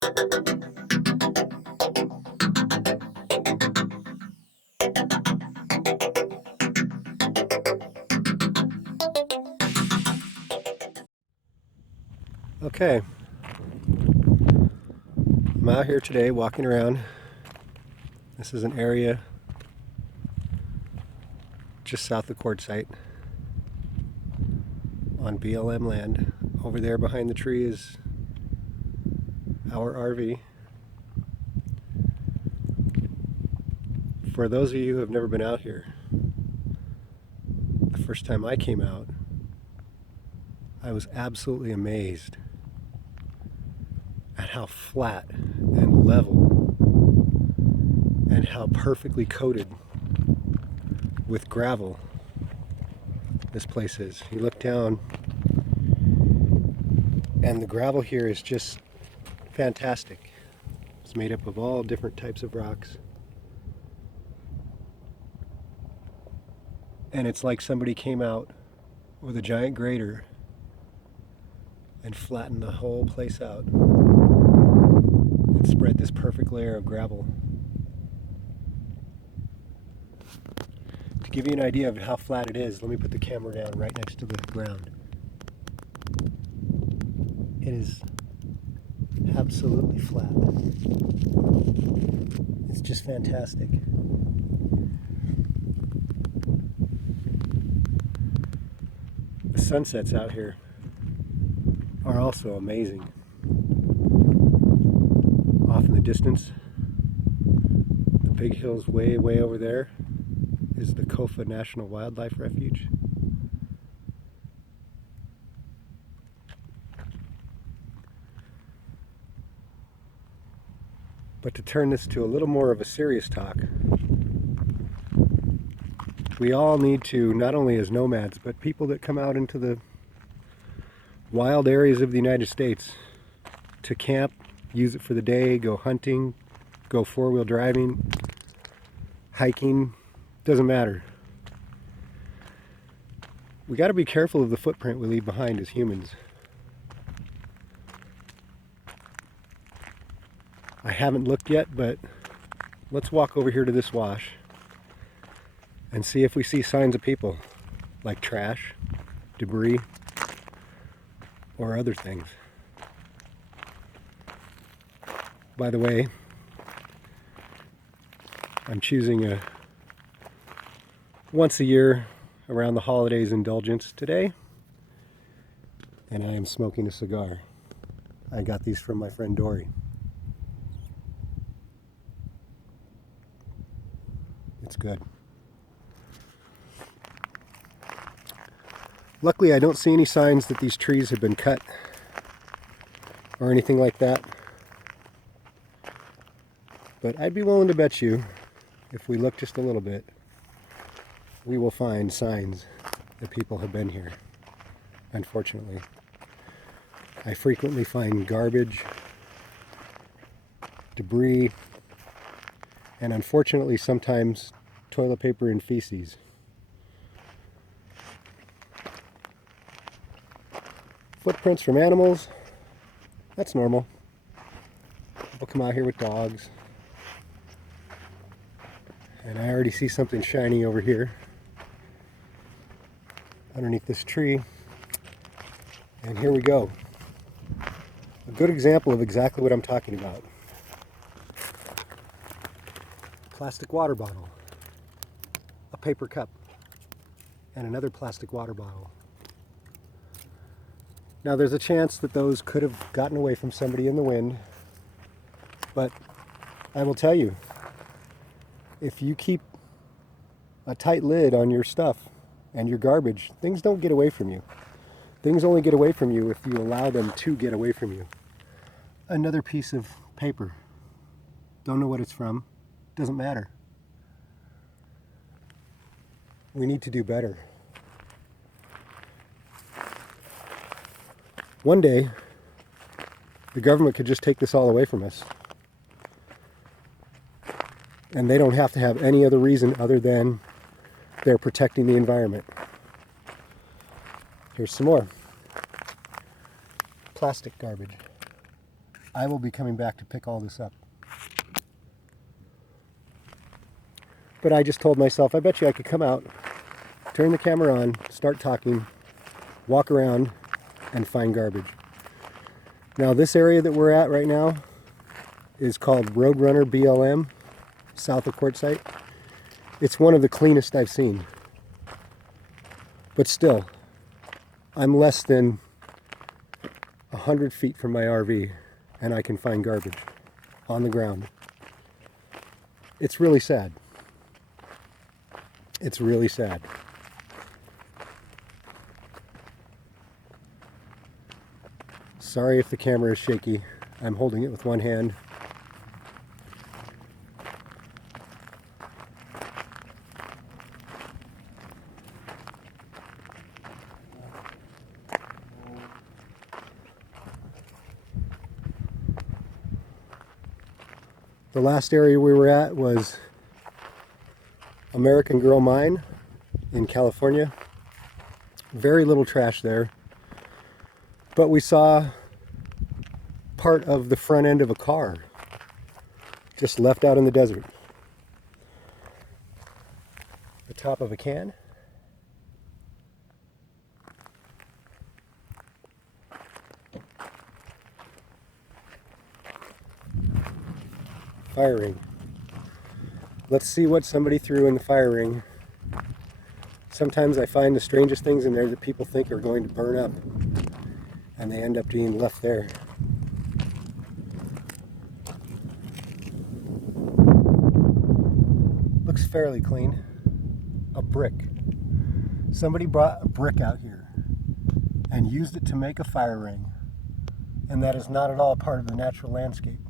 Okay, I'm out here today walking around. This is an area just south of Quartzsite on BLM land. Over there behind the tree is our RV. For those of you who have never been out here, the first time I came out, I was absolutely amazed at how flat and level and how perfectly coated with gravel this place is. You look down and the gravel here is just fantastic. It's made up of all different types of rocks. And it's like somebody came out with a giant grater and flattened the whole place out and spread this perfect layer of gravel. To give you an idea of how flat it is, let me put the camera down right next to the ground. It is absolutely flat. It's just fantastic. The sunsets out here are also amazing. Off in the distance, the big hills way over there is the Kofa National Wildlife Refuge. But to turn this to a little more of a serious talk, we all need to, not only as nomads, but people that come out into the wild areas of the United States to camp, use it for the day, go hunting, go four-wheel driving, hiking, doesn't matter. We got to be careful of the footprint we leave behind as humans. I haven't looked yet, but let's walk over here to this wash and see if we see signs of people, like trash, debris, or other things. By the way, I'm choosing a once a year around the holidays indulgence today, and I am smoking a cigar. I got these from my friend Dory. It's good. Luckily, I don't see any signs that these trees have been cut or anything like that. But I'd be willing to bet you, if we look just a little bit, we will find signs that people have been here, unfortunately. I frequently find garbage, debris, and unfortunately sometimes toilet paper and feces. Footprints from animals, that's normal. People come out here with dogs. And I already see something shiny over here underneath this tree. And here we go. A good example of exactly what I'm talking about. Plastic water bottle, a paper cup, and another plastic water bottle. Now there's a chance that those could have gotten away from somebody in the wind, but I will tell you, if you keep a tight lid on your stuff and your garbage, things don't get away from you. Things only get away from you if you allow them to get away from you. Another piece of paper. Don't know what it's from. Doesn't matter. We need to do better. One day, the government could just take this all away from us. And they don't have to have any other reason other than they're protecting the environment. Here's some more. Plastic garbage. I will be coming back to pick all this up. But I just told myself, I bet you I could come out, turn the camera on, start talking, walk around, and find garbage. Now this area that we're at right now is called Roadrunner BLM, south of Quartzsite. It's one of the cleanest I've seen. But still, I'm less than 100 feet from my RV and I can find garbage on the ground. It's really sad. It's really sad. Sorry if the camera is shaky. I'm holding it with one hand. The last area we were at was American Girl Mine in California. Very little trash there. But we saw part of the front end of a car just left out in the desert. The top of a can. Fire ring. Let's see what somebody threw in the fire ring. Sometimes I find the strangest things in there that people think are going to burn up, and they end up being left there. Looks fairly clean. A brick. Somebody brought a brick out here and used it to make a fire ring, and that is not at all part of the natural landscape.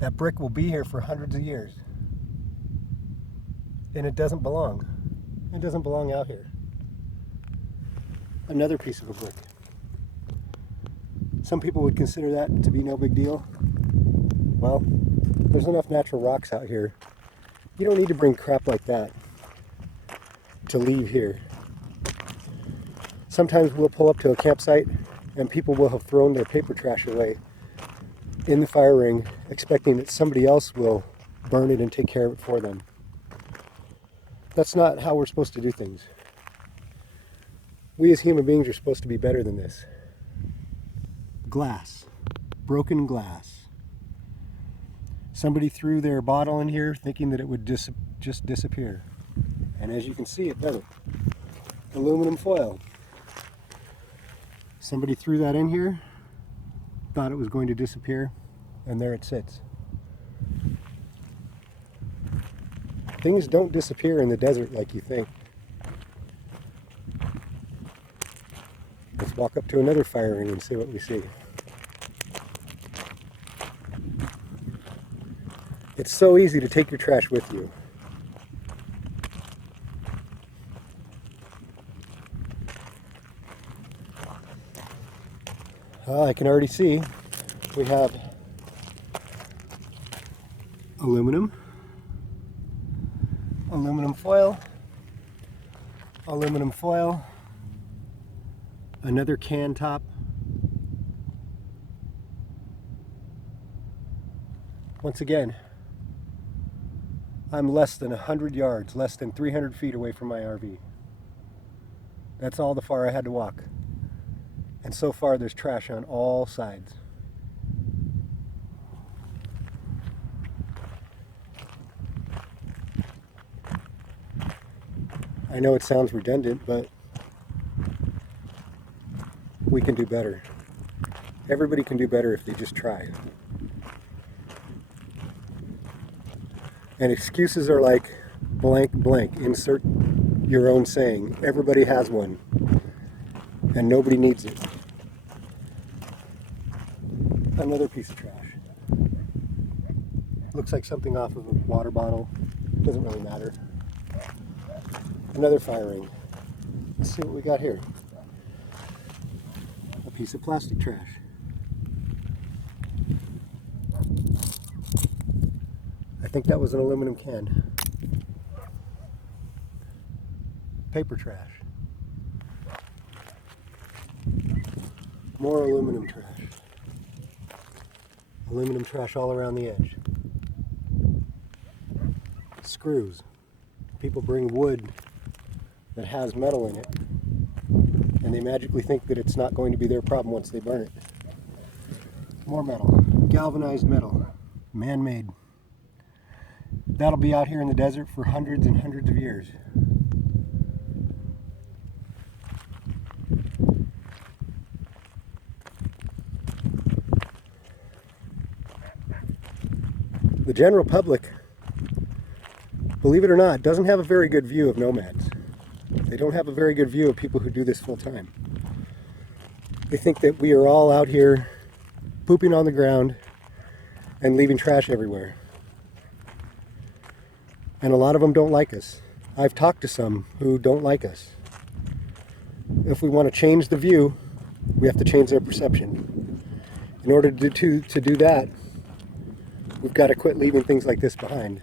That brick will be here for hundreds of years. And it doesn't belong. It doesn't belong out here. Another piece of a brick. Some people would consider that to be no big deal. Well, there's enough natural rocks out here. You don't need to bring crap like that to leave here. Sometimes we'll pull up to a campsite and people will have thrown their paper trash away in the fire ring, expecting that somebody else will burn it and take care of it for them. That's not how we're supposed to do things. We as human beings are supposed to be better than this. Glass. Broken glass. Somebody threw their bottle in here thinking that it would just disappear. And as you can see, it doesn't. Aluminum foil. Somebody threw that in here, thought it was going to disappear, and there it sits. Things don't disappear in the desert like you think. Let's walk up to another fire ring and see what we see. It's so easy to take your trash with you. I can already see we have aluminum, aluminum foil, another can top, once again, I'm less than 100 yards, less than 300 feet away from my RV. That's all the far I had to walk. And so far there's trash on all sides. I know it sounds redundant, but we can do better. Everybody can do better if they just try. And excuses are like blank blank. Insert your own saying. Everybody has one. And nobody needs it. Another piece of trash. Looks like something off of a water bottle. Doesn't really matter. Another fire ring. Let's see what we got here. A piece of plastic trash. I think that was an aluminum can. Paper trash. More aluminum trash. Aluminum trash all around the edge. Screws. People bring wood that has metal in it, and they magically think that it's not going to be their problem once they burn it. More metal. Galvanized metal. Man-made. That'll be out here in the desert for hundreds and hundreds of years. The general public, believe it or not, doesn't have a very good view of nomads. They don't have a very good view of people who do this full time. They think that we are all out here pooping on the ground and leaving trash everywhere. And a lot of them don't like us. I've talked to some who don't like us. If we want to change the view, we have to change their perception. In order to do that, we've got to quit leaving things like this behind.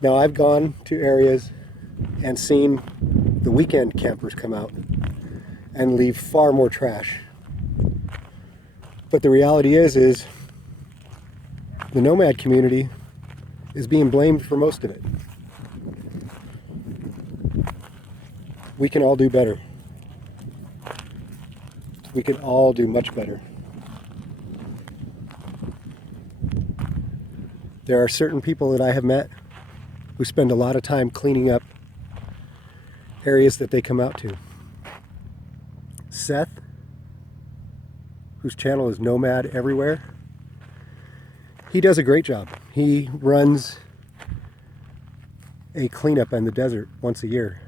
Now, I've gone to areas and seen the weekend campers come out and leave far more trash. But the reality is the nomad community is being blamed for most of it. We can all do better. We can all do much better. There are certain people that I have met who spend a lot of time cleaning up areas that they come out to. Seth, whose channel is Nomad Everywhere, he does a great job. He runs a cleanup in the desert once a year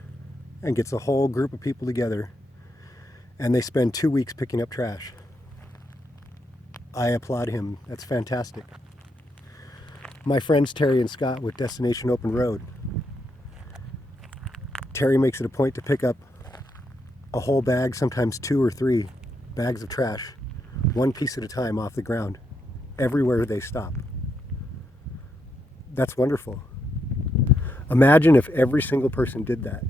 and gets a whole group of people together, and they spend 2 weeks picking up trash. I applaud him. That's fantastic. My friends Terry and Scott with Destination Open Road. Terry makes it a point to pick up a whole bag, sometimes 2 or 3 bags of trash, one piece at a time off the ground, everywhere they stop. That's wonderful. Imagine if every single person did that.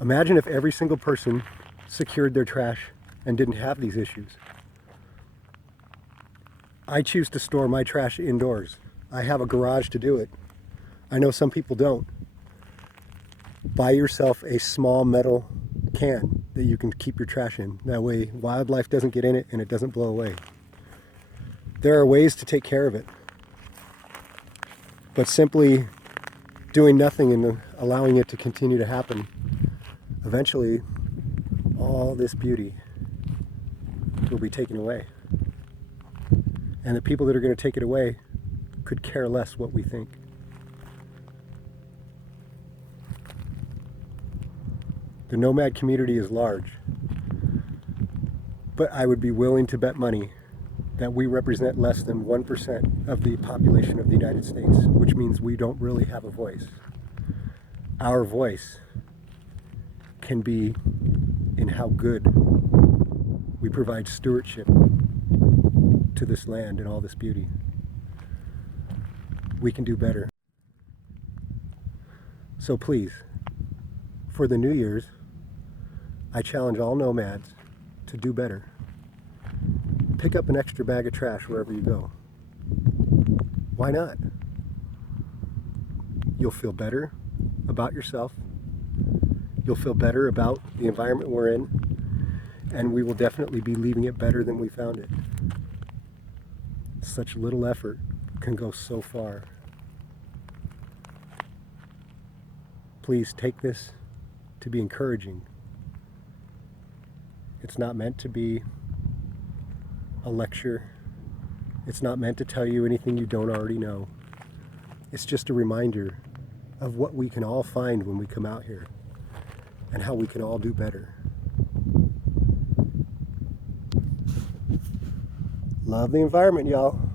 Imagine if every single person secured their trash and didn't have these issues. I choose to store my trash indoors. I have a garage to do it. I know some people don't. Buy yourself a small metal can that you can keep your trash in. That way wildlife doesn't get in it and it doesn't blow away. There are ways to take care of it. But simply doing nothing and allowing it to continue to happen, eventually all this beauty will be taken away. And the people that are going to take it away could care less what we think. The nomad community is large, but I would be willing to bet money that we represent less than 1% of the population of the United States, which means we don't really have a voice. Our voice can be in how good we provide stewardship to this land and all this beauty. We can do better. So please, for the New Year's, I challenge all nomads to do better. Pick up an extra bag of trash wherever you go. Why not? You'll feel better about yourself. You'll feel better about the environment we're in, and we will definitely be leaving it better than we found it. Such little effort can go so far. Please take this to be encouraging. It's not meant to be a lecture. It's not meant to tell you anything you don't already know. It's just a reminder of what we can all find when we come out here and how we can all do better. Love the environment, y'all.